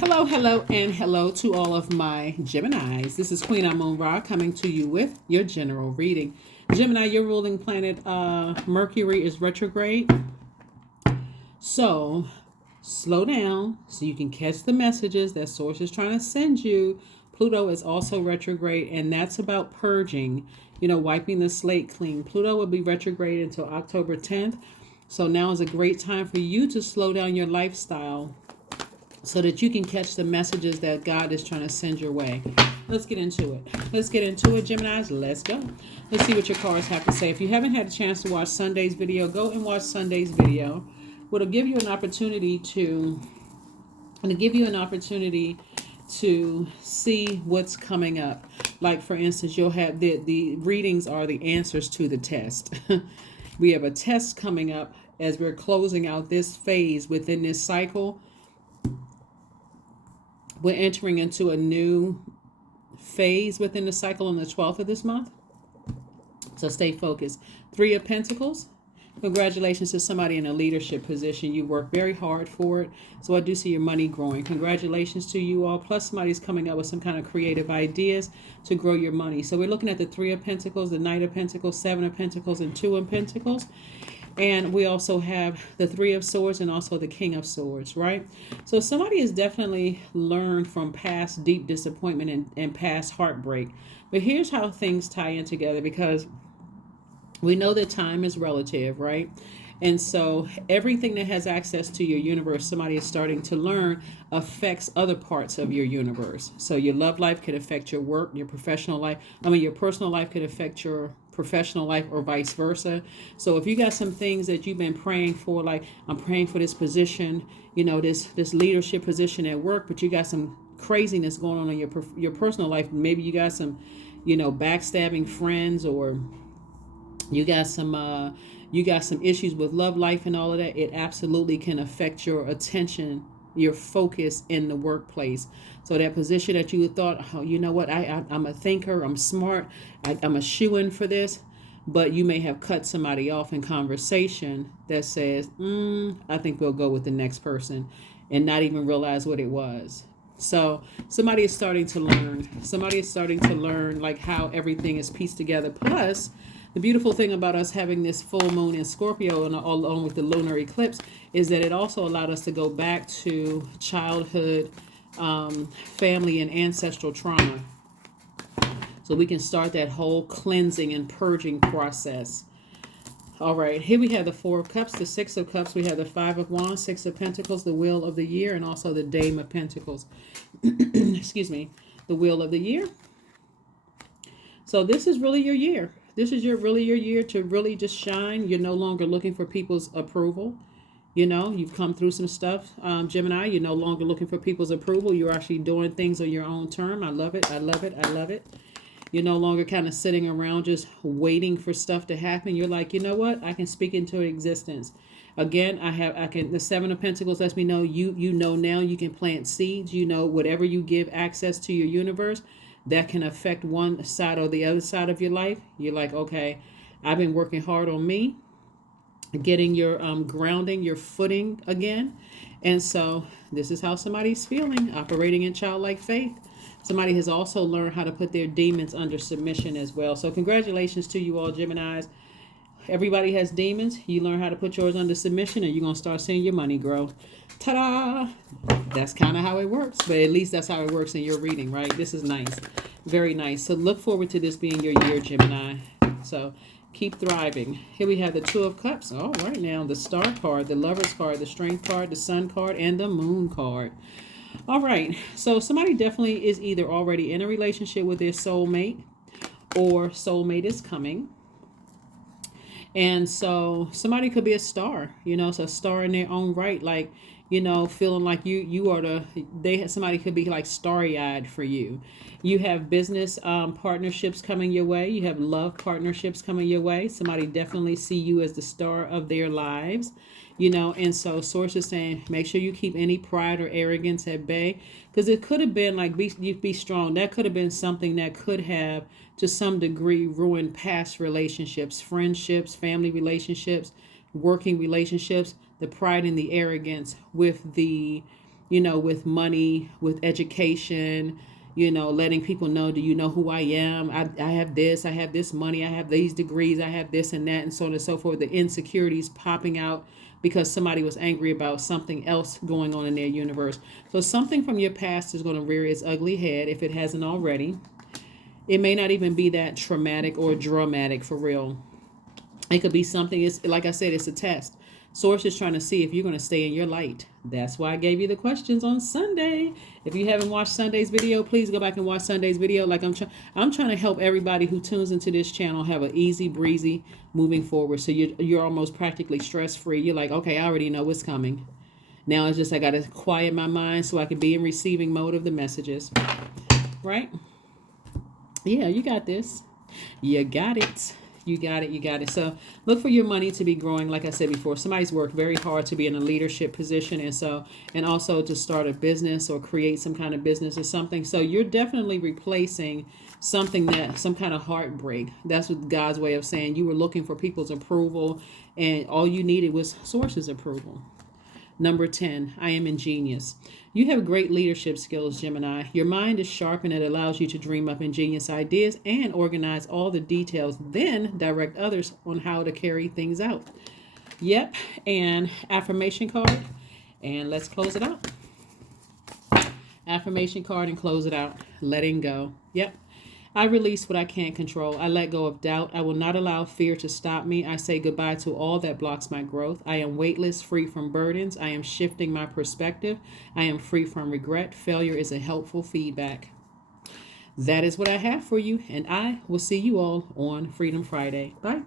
Hello, hello, and hello to all of my Geminis. This is Queen Amun Ra coming to you with your general reading. Gemini, your ruling planet Mercury is retrograde. So slow down so you can catch the messages that source is trying to send you. Pluto is also retrograde, and that's about purging, wiping the slate clean. Pluto will be retrograde until October 10th. So now is a great time for you to slow down your lifestyle so that you can catch the messages that God is trying to send your way. Let's get into it. Geminis. Let's go. Let's see what your cards have to say. If you haven't had a chance to watch Sunday's video, go and watch Sunday's video. It'll give you an opportunity to see what's coming up. Like, for instance, you'll have the readings are the answers to the test. We have a test coming up as we're closing out this phase within this cycle. We're entering into a new phase within the cycle on the 12th of this month. So stay focused. Three of Pentacles. Congratulations to somebody in a leadership position. You work very hard for it. So I do see your money growing. Congratulations to you all. Plus somebody's coming up with some kind of creative ideas to grow your money. So we're looking at the Three of Pentacles, the Knight of Pentacles, Seven of Pentacles, and Two of Pentacles. And we also have the Three of Swords and also the King of Swords, right? So somebody has definitely learned from past deep disappointment and past heartbreak. But here's how things tie in together, because we know that time is relative, right? And so everything that has access to your universe, somebody is starting to learn, affects other parts of your universe. So your love life could affect your work, your professional life. Your personal life could affect your professional life, or vice versa. So if you got some things that you've been praying for, like I'm praying for this position, this leadership position at work, but you got some craziness going on in your personal life. Maybe you got some, backstabbing friends, or you got some issues with love life and all of that. It absolutely can affect your attention, your focus in the workplace. So that position that you thought, oh, you know what, I'm a thinker, I'm smart, I'm a shoo-in for this, but you may have cut somebody off in conversation that says, I think we'll go with the next person, and not even realize what it was. So somebody is starting to learn like how everything is pieced together. Plus, the beautiful thing about us having this full moon in Scorpio and along with the lunar eclipse is that it also allowed us to go back to childhood, family, and ancestral trauma. So we can start that whole cleansing and purging process. All right, here we have the Four of Cups, the Six of Cups. We have the Five of Wands, Six of Pentacles, the Wheel of the Year, and also the Dame of Pentacles. Excuse me, the Wheel of the Year. So this is really your year. This is really your year to really just shine. You're no longer looking for people's approval. You've come through some stuff, Gemini. You're no longer looking for people's approval. You're actually doing things on your own term. I love it. I love it. I love it. You're no longer kind of sitting around just waiting for stuff to happen. You're like, you know what? I can speak into existence. Again, the Seven of Pentacles lets me know you know now you can plant seeds. Whatever you give access to your universe, that can affect one side or the other side of your life. You're like, okay, I've been working hard on me, getting your grounding, your footing again. And so this is how somebody's feeling, operating in childlike faith. Somebody has also learned how to put their demons under submission as well. So congratulations to you all, Geminis. Everybody has demons. You learn how to put yours under submission, and you're going to start seeing your money grow. Ta-da! That's kind of how it works. But at least that's how it works in your reading, right? This is nice. Very nice. So look forward to this being your year, Gemini. So keep thriving. Here we have the Two of Cups. All right, now the Star card, the Lover's card, the Strength card, the Sun card, and the Moon card. All right. So somebody definitely is either already in a relationship with their soulmate, or soulmate is coming. And so somebody could be a star, so a star in their own right, like, feeling like you are somebody could be like starry-eyed for you. You have business partnerships coming your way. You have love partnerships coming your way. Somebody definitely see you as the star of their lives, and so sources saying, make sure you keep any pride or arrogance at bay, because it could have been like, be strong. That could have been something that could have, to some degree, ruined past relationships, friendships, family relationships, working relationships. The pride and the arrogance with the with money, with education, letting people know, do you know who I am? I have this, I have this money, I have these degrees, I have this and that, and so on and so forth. The insecurities popping out because somebody was angry about something else going on in their universe. So something from your past is going to rear its ugly head if it hasn't already. It may not even be that traumatic or dramatic for real. It could be something, it's like I said, it's a test. Source is trying to see if you're going to stay in your light. That's why I gave you the questions on Sunday. If you haven't watched Sunday's video, please go back and watch Sunday's video. Like I'm trying to help everybody who tunes into this channel have an easy breezy moving forward. So you're almost practically stress free. You're like, okay, I already know what's coming. Now it's just I got to quiet my mind so I can be in receiving mode of the messages. Right? Yeah, you got this. You got it. You got it. You got it. So look for your money to be growing. Like I said before, somebody's worked very hard to be in a leadership position. And also to start a business or create some kind of business or something. So you're definitely replacing some kind of heartbreak. That's what God's way of saying you were looking for people's approval and all you needed was Source's approval. Number 10, I am ingenious. You have great leadership skills, Gemini. Your mind is sharp and it allows you to dream up ingenious ideas and organize all the details, then direct others on how to carry things out. Yep, and affirmation card. And let's close it out. Affirmation card and close it out. Letting go. Yep. I release what I can't control. I let go of doubt. I will not allow fear to stop me. I say goodbye to all that blocks my growth. I am weightless, free from burdens. I am shifting my perspective. I am free from regret. Failure is a helpful feedback. That is what I have for you, and I will see you all on Freedom Friday. Bye.